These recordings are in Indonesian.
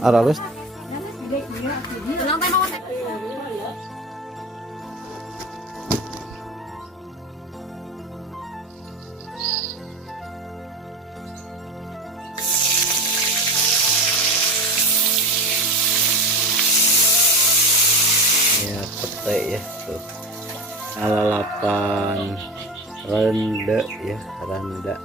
Aralus. Ya pete ya tuh. Lalapan renda ya, randa.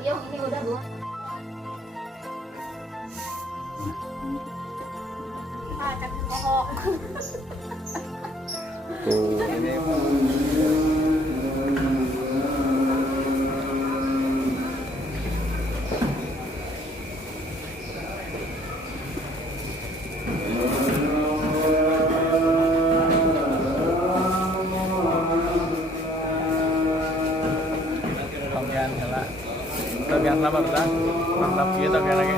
Ya, ini udah dua. Kan bohong. Tuh ini Tagihan apa tuh? Mantap sih tagihan lagi.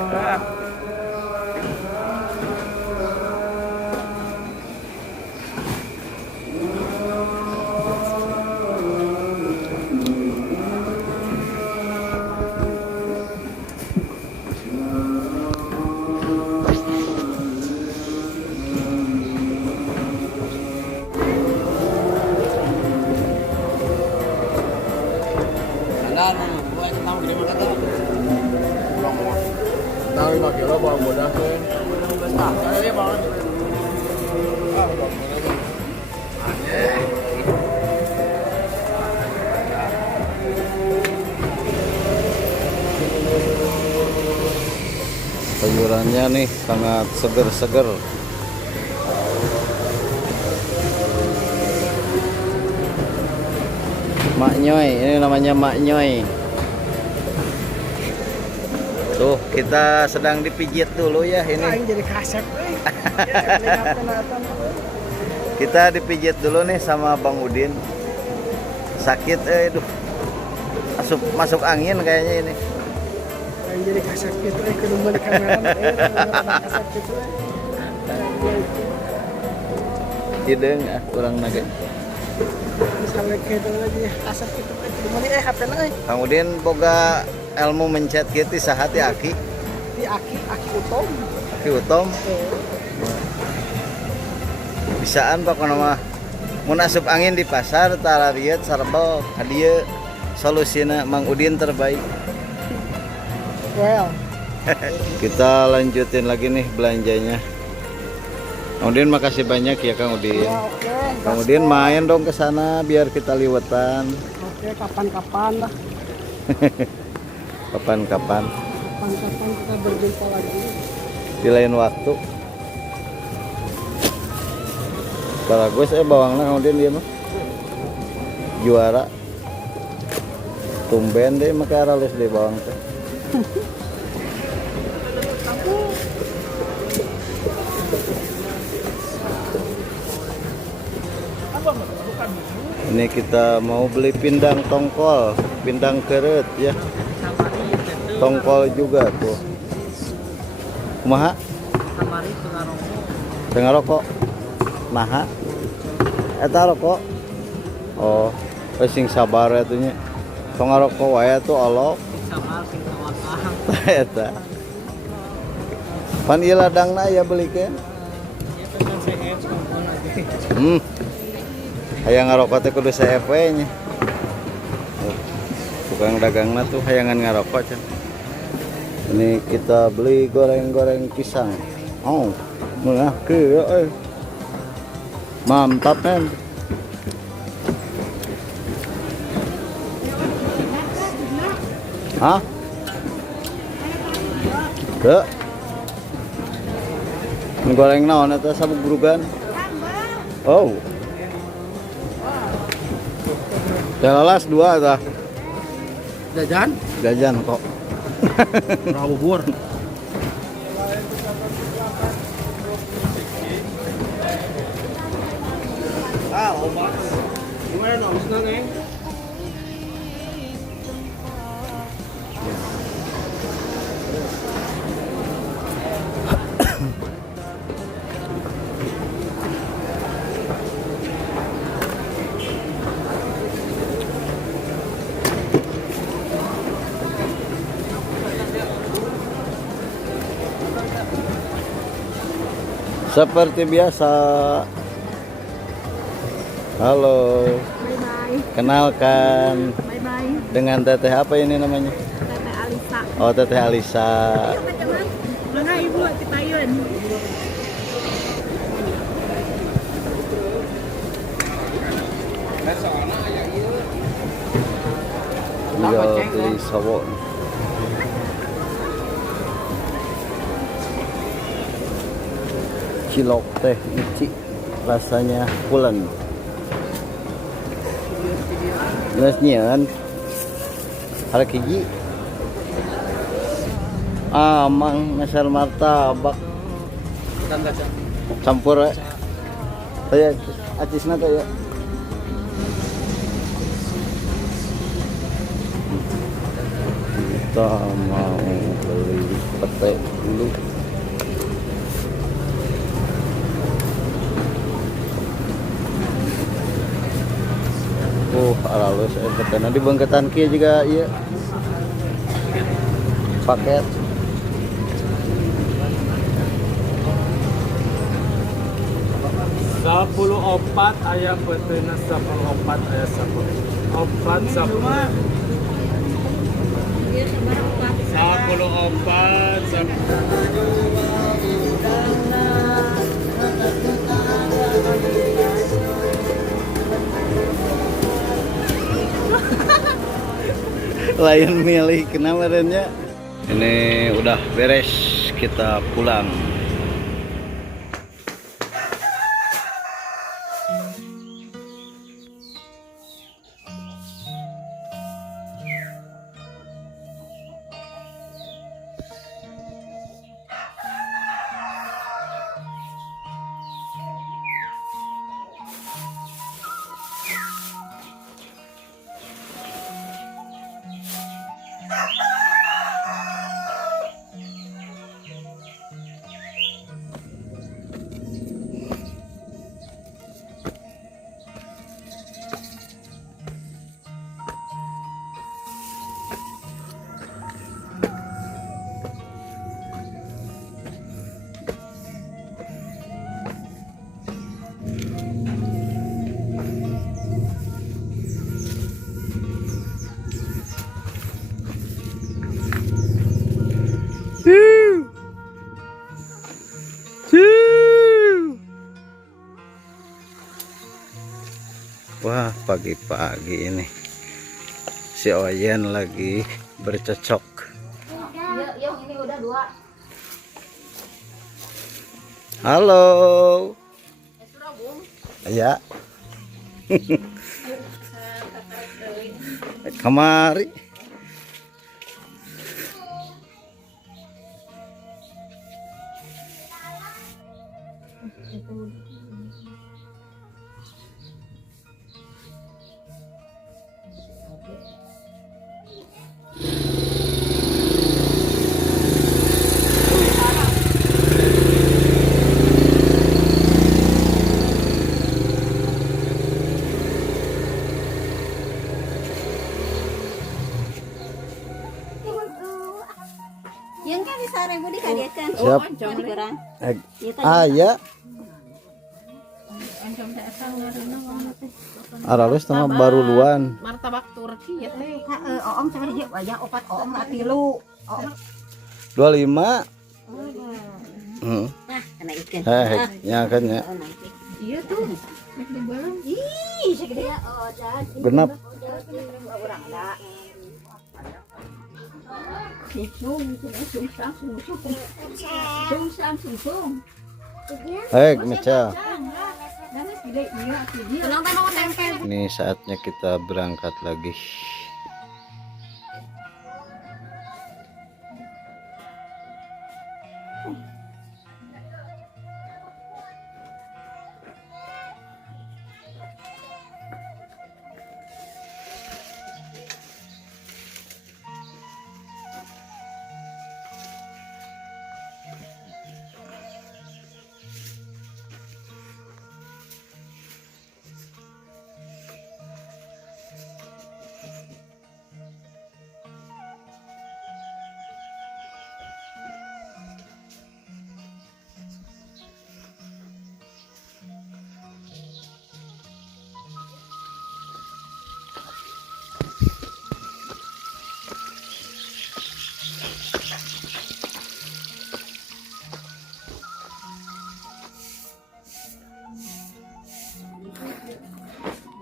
Tahu lagi lo bawa bodoh tuh. Nah, ada dia bawa. sayurannya nih sangat seger-seger. Maknyoy, ini namanya maknyoy. Tuh, kita sedang dipijit dulu ya ini. Jadi kasep. Kita dipijit dulu nih sama Bang Udin. Sakit, aduh. Masuk angin kayaknya ini. Jadi kasep gitu, kudu balik kamera. Kasep gitu. Hidung kurang naga. Misalnya gitu lagi kasep gitu. Kudu balik HP na euy. Bang Udin boga ilmu mencet gitu sahati aki. Di aki utom. Aki utom. Bisaan pokoknya mah mun asup angin di pasar tara riet sarbel hadieu solusina Mang Udin terbaik. Well, Kita lanjutin lagi nih belanjanya. Kang Udin makasih banyak ya Kang Udin. ya oke. Kang Udin main dong ke sana biar kita liwetan. Oke, kapan-kapan lah. Kapan-kapan Kapan-kapan kita berjumpa lagi. di lain waktu. Bagus bawangnya Kang Udin dia mah. Juara. Tumben deh make aralus deh bawang teh. Ini kita mau beli pindang tongkol, pindang keret ya. Tongkol juga tuh. Kumaha? Tengah rokok. Naha. Eta rokok. Oh, sing sabar ya tuh nya. Tengah rokok wae tuh olok. Eta. Pan ieu ladangna aya belikeun. Hayang ngarokok teh kudu CFW nya. Tukang dagangna tuh hayangan ngarokok can. Ini kita beli goreng-goreng pisang. Oh, murah ke euy. Mantap men. Hah? Ke? Goreng naon eta sabuk burugan? Oh. Telalas 2 tah. Jajan? Jajan kok. Rabu bubur. Obat. Gimana dong? Senang, Neng? Seperti biasa. Halo. Bye-bye. Kenalkan Bye-bye. dengan Teteh apa ini namanya? Teteh Alisa. Oh, Teteh Alisa. Teman-teman. Mana ibu di payun? Juga beli sawo. Cilok teh mici rasanya pulen. Geus nyieun. Hareup hiji. Amang ngasar martabak campur we. Taya acisna teh ya. Kita mau beli pete dulu. Halus pete nanti bangketan kieu juga ieu. Paket. Sapuluh opat ayam betena 10 ayam 10 opat 10 opat 10. Lain milih kenapa ya? Ini udah beres, kita pulang. Wah, pagi-pagi ini si Oyen lagi bercocok. Yuk, ini udah 2. Halo. Ya. Kemari. Yang kan bisa ribu dikadiakan. Siap. Kurang. Ya. Aralus tengah baru luan. Martabak Turki ya teh. Oom sama dia banyak opat oom tilu. 25. Nah, kena ikan. Ya kan ya. Iya tuh. Ih, segede ya. Oh, dan. Genap. Orang ada. Meca. Tenang mau tempel. Ini saatnya kita berangkat lagi.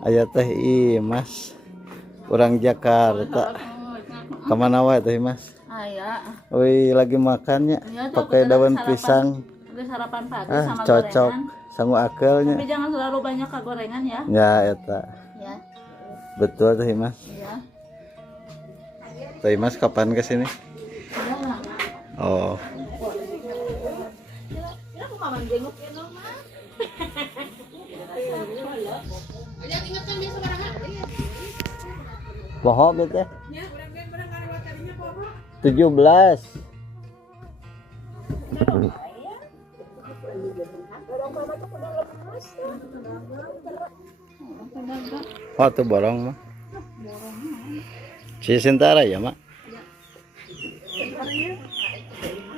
Aya teh Imas. Orang Jakarta. Kemana wae teh Mas? Aya. Wih, lagi makannya Iya, pakai daun sarapan. pisang. Udah sarapan pagi Ah, sama cocok gorengan. sangu akelnya. Tapi jangan selalu banyak ke gorengan ya. Ya, eta. Ya. Betul teh Mas. Iya. Teh Mas kapan ke sini? Udah lah. Oh, Ya aku mamang jenguk ya dong, Mas. poho gitu ya. 17. Oh tuh borong mah. Sentara ya mak.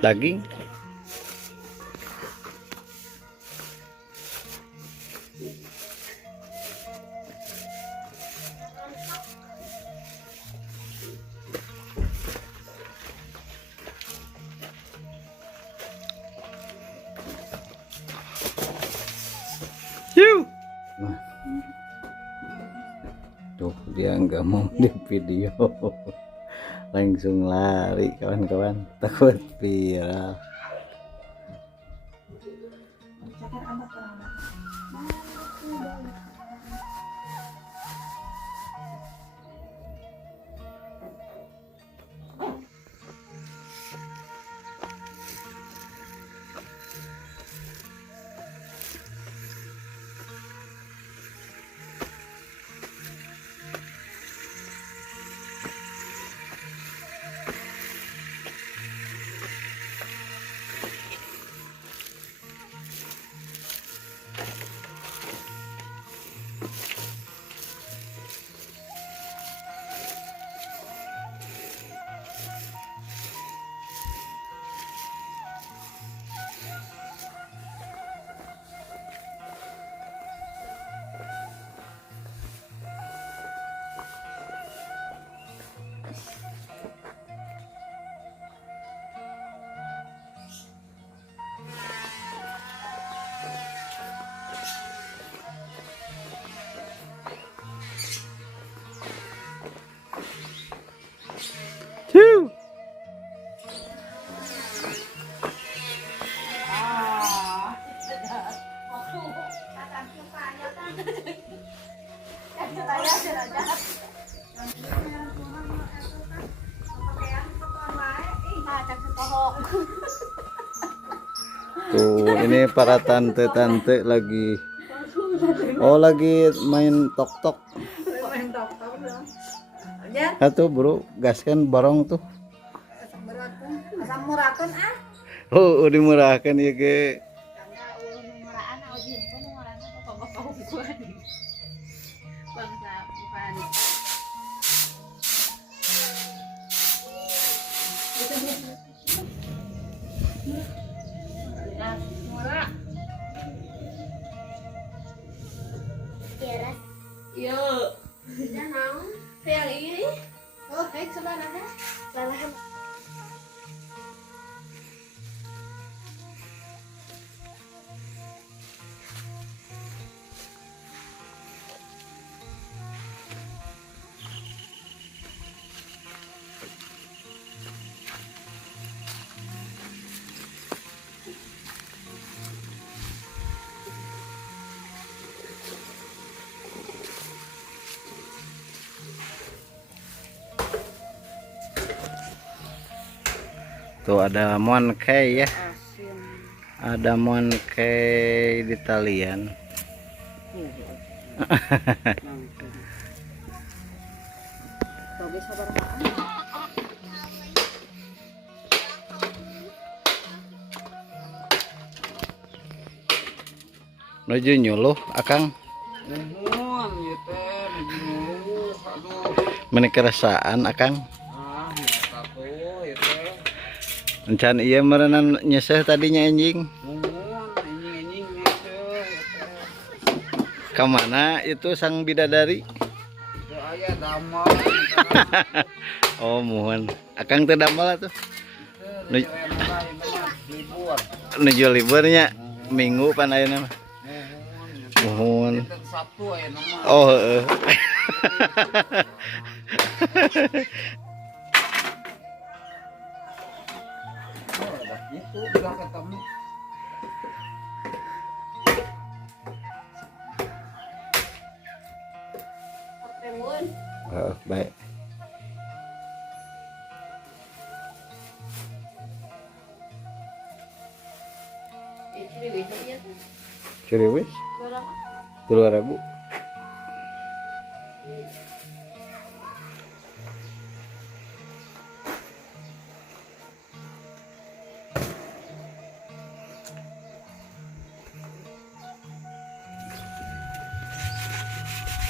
Daging. Nah. Tuh dia nggak mau di video. Langsung lari kawan-kawan, takut viral. Tuh ini para tante-tante lagi. Oh lagi main tok-tok. Tuh bro, gaskan barong tuh. Asam murakeun ah. Oh dimurahkan ya ke. Murahan ojin pun ngorana bapak-bapak bukan. Bangsa bukan. Murah. Tiaras. Yo. Dah naon? Yang ini. Oh, baik sebenarnya. Lalahan. Tuh ada monkey ya. Ada monkey di talian. Nuju nyuluh akang. Menekerasaan akang. Encan iya merenan nyeseh tadinya anjing. Kemana itu sang bidadari? Oh mohon. Akang teu damel atuh. Nuju liburnya minggu pan ayeuna mah. Mohon. Naon? Sabtu aya nama. Oh, heeh. Itu bilang ketemu. Oke, Mun. Oh, baik. Ini bisa iya tuh. Ciriwis Berapa? 3.000.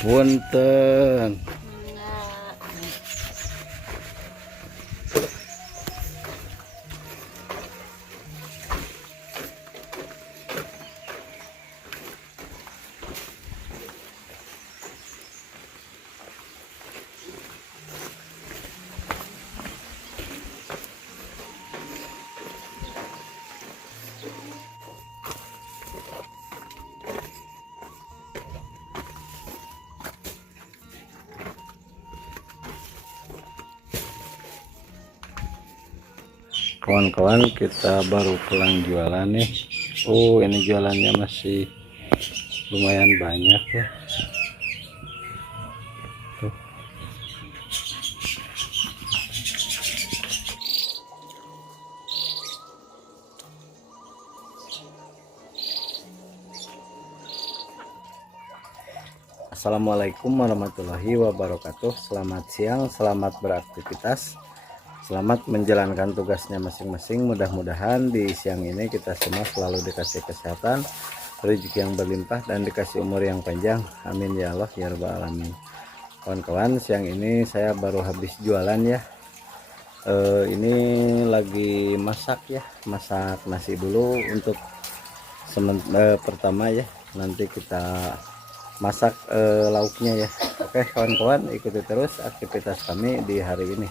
Punten. Enggak. Kawan-kawan, kita baru pulang jualan nih. Oh, ini jualannya masih lumayan banyak ya. Tuh. Assalamualaikum warahmatullahi wabarakatuh. Selamat siang, selamat beraktivitas, selamat menjalankan tugasnya masing-masing. Mudah-mudahan di siang ini kita semua selalu dikasih kesehatan, rezeki yang berlimpah, dan dikasih umur yang panjang. Amin ya Allah ya rabbal alamin. Kawan-kawan, siang ini saya baru habis jualan ya. Ini lagi masak ya, masak nasi dulu untuk pertama ya. Nanti kita masak lauknya ya. Oke kawan-kawan, ikuti terus aktivitas kami di hari ini.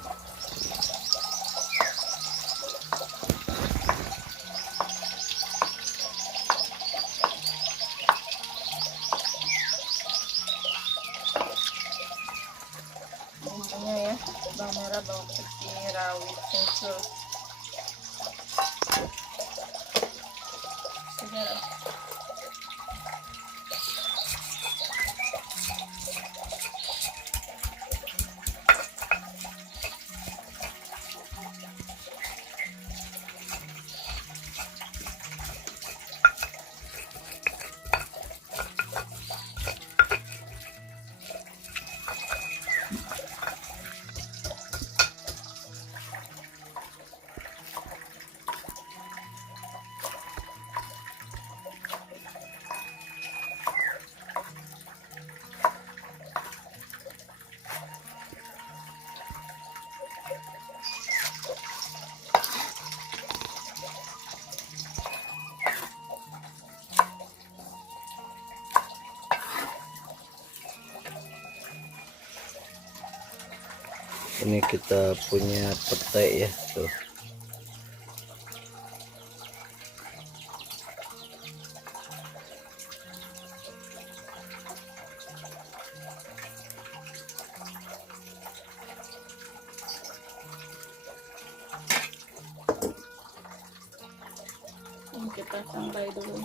Bumbunya ya, bawang merah, bawang putih, rawit, unsur. Sejarah. Ini kita punya pete ya tuh. Ini kita sampai dulu.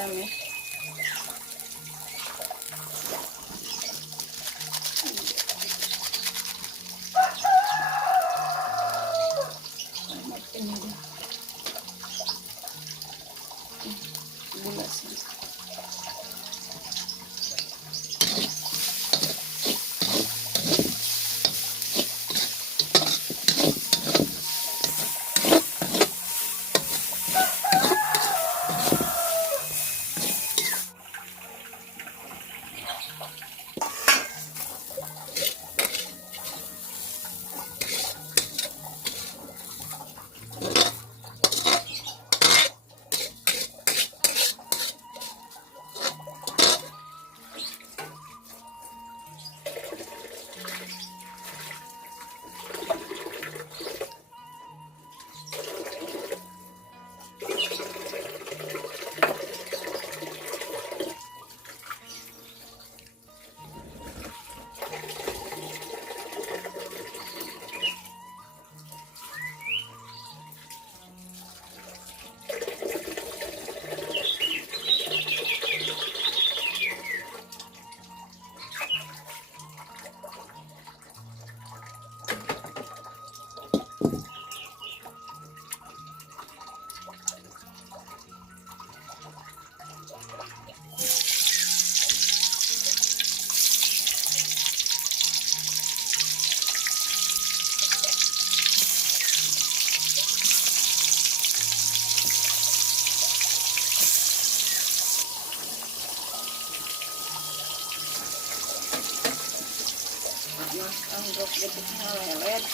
orang ya. Ini dia. Bulasnya. Anggap detiknya lelet.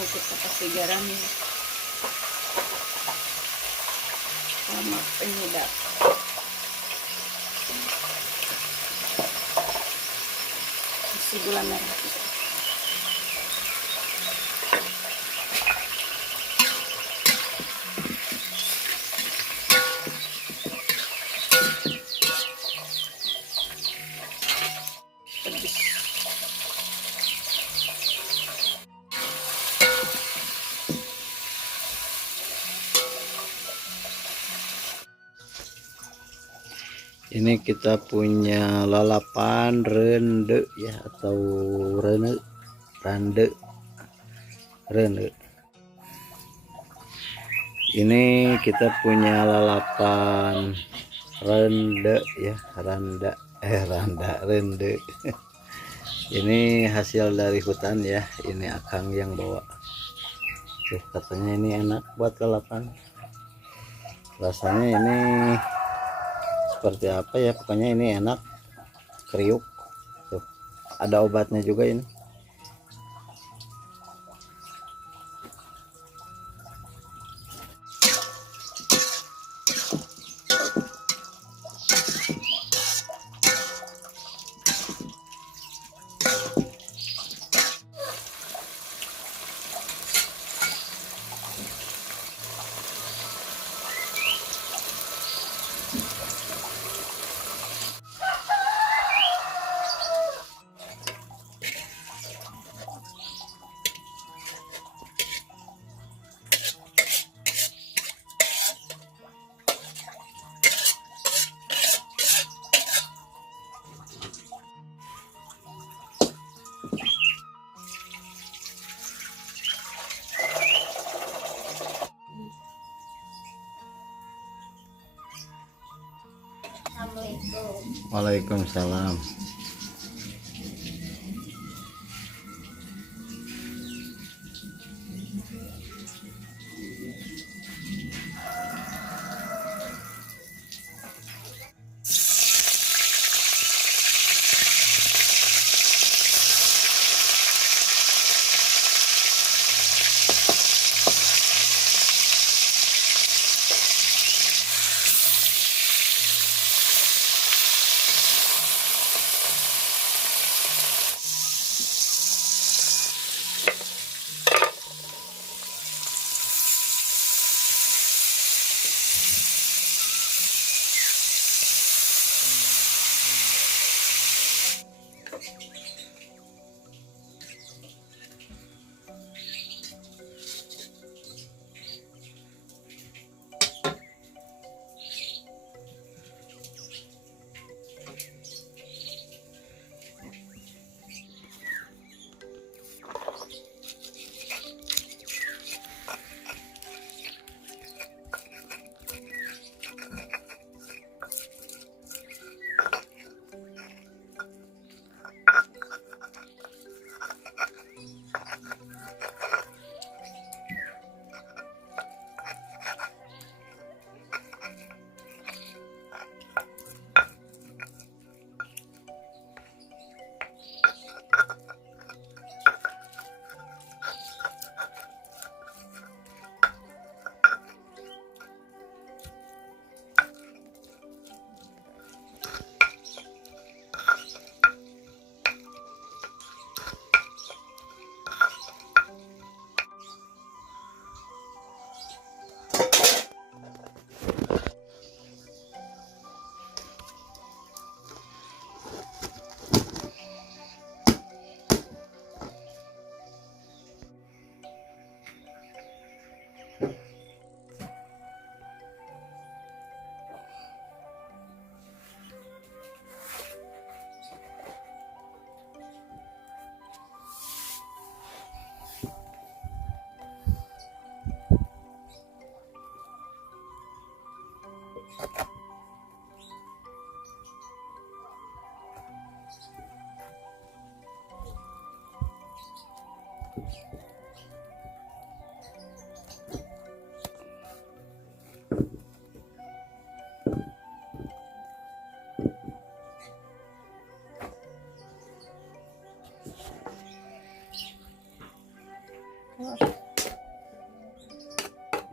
mau kita kasih garam ya. Sama penyedap. Kasih gula merah juga. Pedes. Ini kita punya lalapan rende ya, atau rende rende. Ini kita punya lalapan rende ya, rende. Ini hasil dari hutan ya, ini akang yang bawa tuh, katanya ini enak buat lalapan. Rasanya ini seperti apa ya, pokoknya ini enak, kriuk tuh, ada obatnya juga ini. Waalaikumsalam.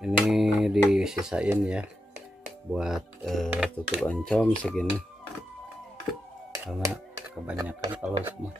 Ini disisain ya buat tutuk oncom segini karena kebanyakan kalau semua.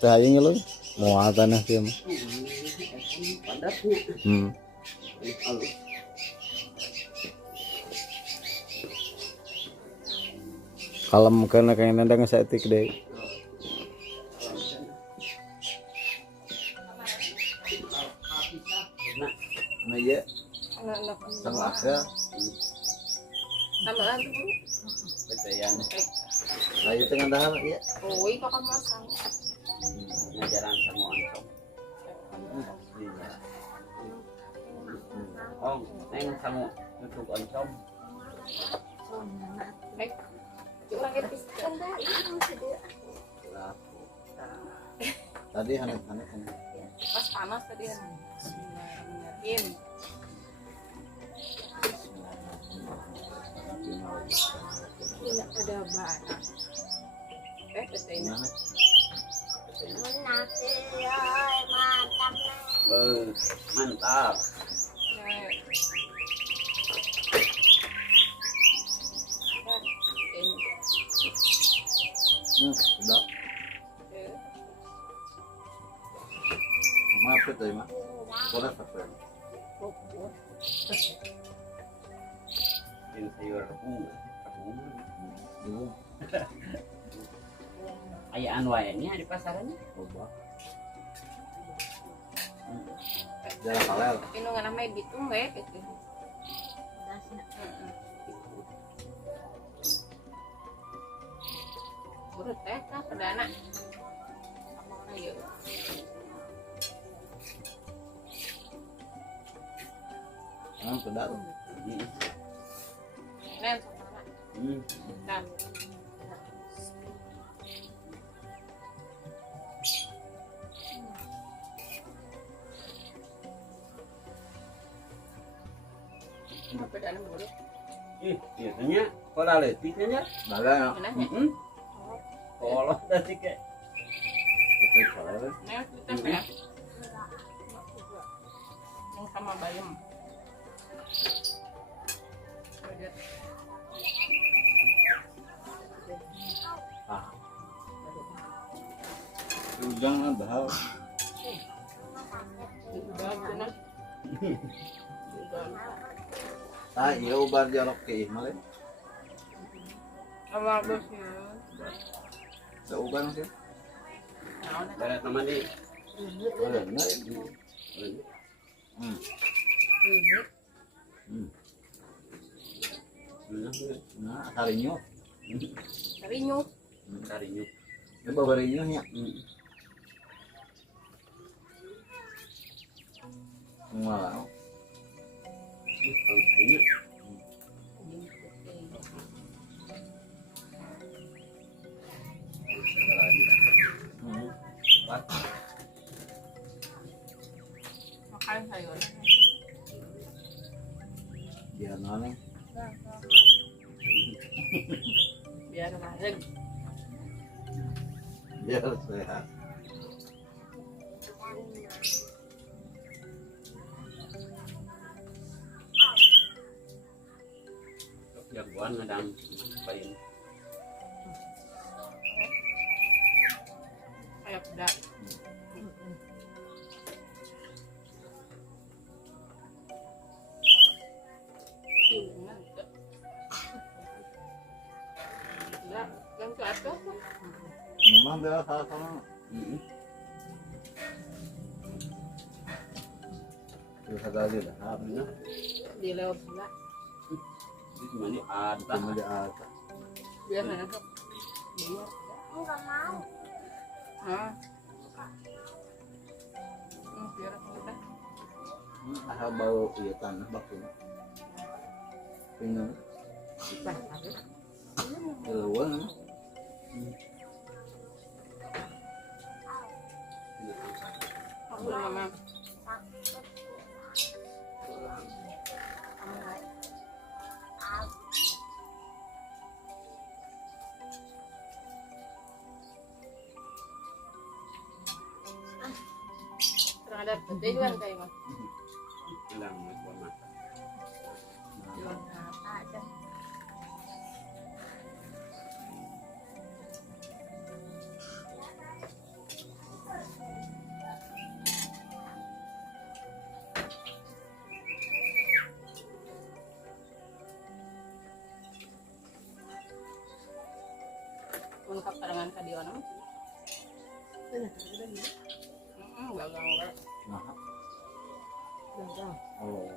Saya nyelon mau tanah dia mah. Kalem karena kayak nendang setik deh. Nah iya, Anak-anak sama ya. sama lagi Bu. Percayaan. Ayo tengah dahar ya. Oh, itu kan masang. Ngajaran sama oncom. Oh, neng sama tutuk oncom. Baik. Curang epis kan dah ini masih dia. Tadi hanet-hanet. Pas panas tadi kan. Bismillahirrahmanirrahim. Ini ada banyak. Betul ini. Mantap. Sudah. Maaf ya tadi mah. Boleh pakai. Ini sayur rebung. Ayaan wayanya di pasarannya. Coba. Jalan kalel. Ini nggak namanya bitung ya gitu. Urut teh kah perdana. Ayo. Sudah. Nen sama. Nah. Apa dalam boleh? Biasanya pola letiknya ya. Baga. Mana ya? Pola letik ya. Oke, kalel. Nen kita ya. Yang sama bayam. Udang mah bahal. Ah, iya ubar jorok ke imah le. Awal bos ya. Sa ubar sih. Ada teman di. Boleh, benar. Nah, karinya. Karinyo. Karinya. Coba barinya nya. Wow. Karinya. Makan sayur. Biar noneng. Biar masak. Biar sehat. Jagoan ngadang paling. Kayak pedak. Yang ke atas. Memang bela salah sama. Terus ada lagi dah. Bener. Di lewat pula. Itu cuma di atas. Cuma di atas. Biar nangkep. Iya. Enggak mau. Ah. Biar kita. Aha bau iya tanah baku. Pengen Kita. keluar. Aku mama. Terhadap tujuan kayak mas. Hilang buat mata. Tujuan apa aja. Lengkap dengan kadiwan apa sih? Gagang. Nah. Gagang. Oh.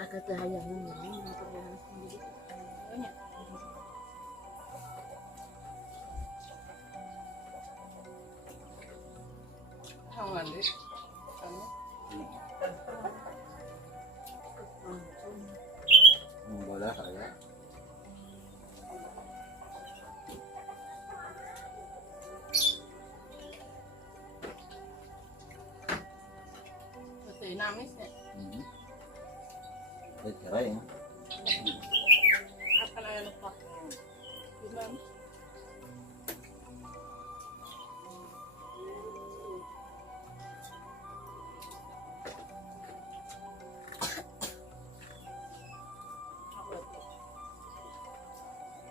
Agak terhayang ini untuk yang sendiri. Banyak. Hangan deh. Kamu. Boleh saya. Masih dinamis ya. Cerai ya. Akan ada lupa. Gimana?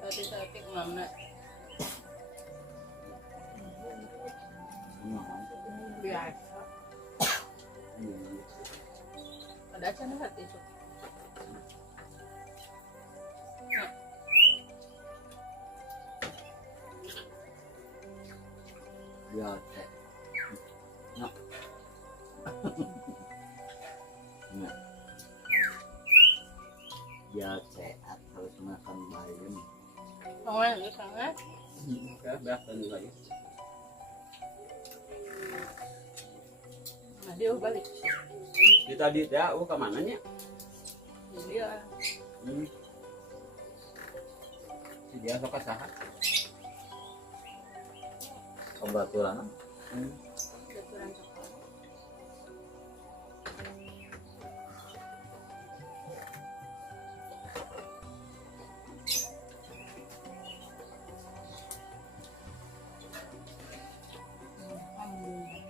Tadi mana? Biasa. Ada acara hati itu. Ya. Nah. Nah. Ya sehat harus makan bayam. Kamu yang di sana? Udah bahkan lagi. Nah, dia balik. Di tadi ya, ke mana nya? Dia Si dia sok saha? Pembaturan. keturunan coklat. Alhamdulillah.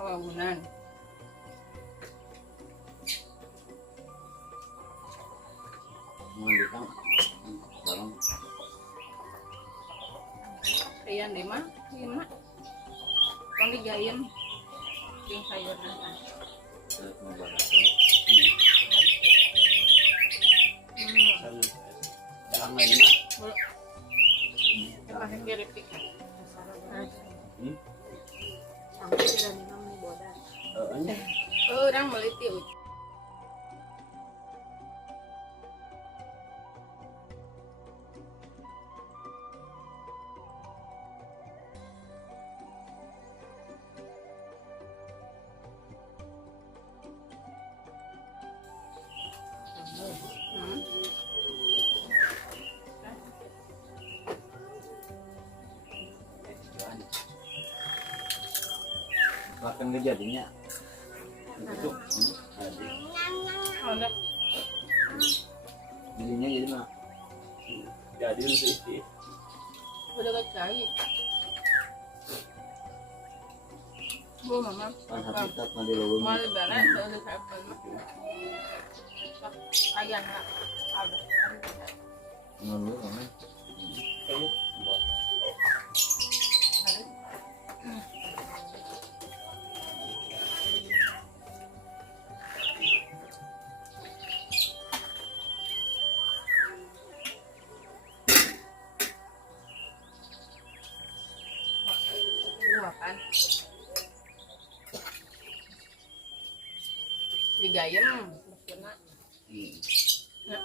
Bangunan. Mendikan barang Ayan di mah, lima. Kong digayen yung sayur na. terus membalas. Jangan lain mah. Kemarin geripik. Orang meliti. Makan kejadiannya. Itu. Ada. Jadinya jadi mah. Jadi untuk isi. Udah kecai. Bu mama. Kan habitat mah di leuweung. Mal bala udah kapan. Ayah nak. Ada. Nunggu kan. suapan. Digayem. Hmm. Nah,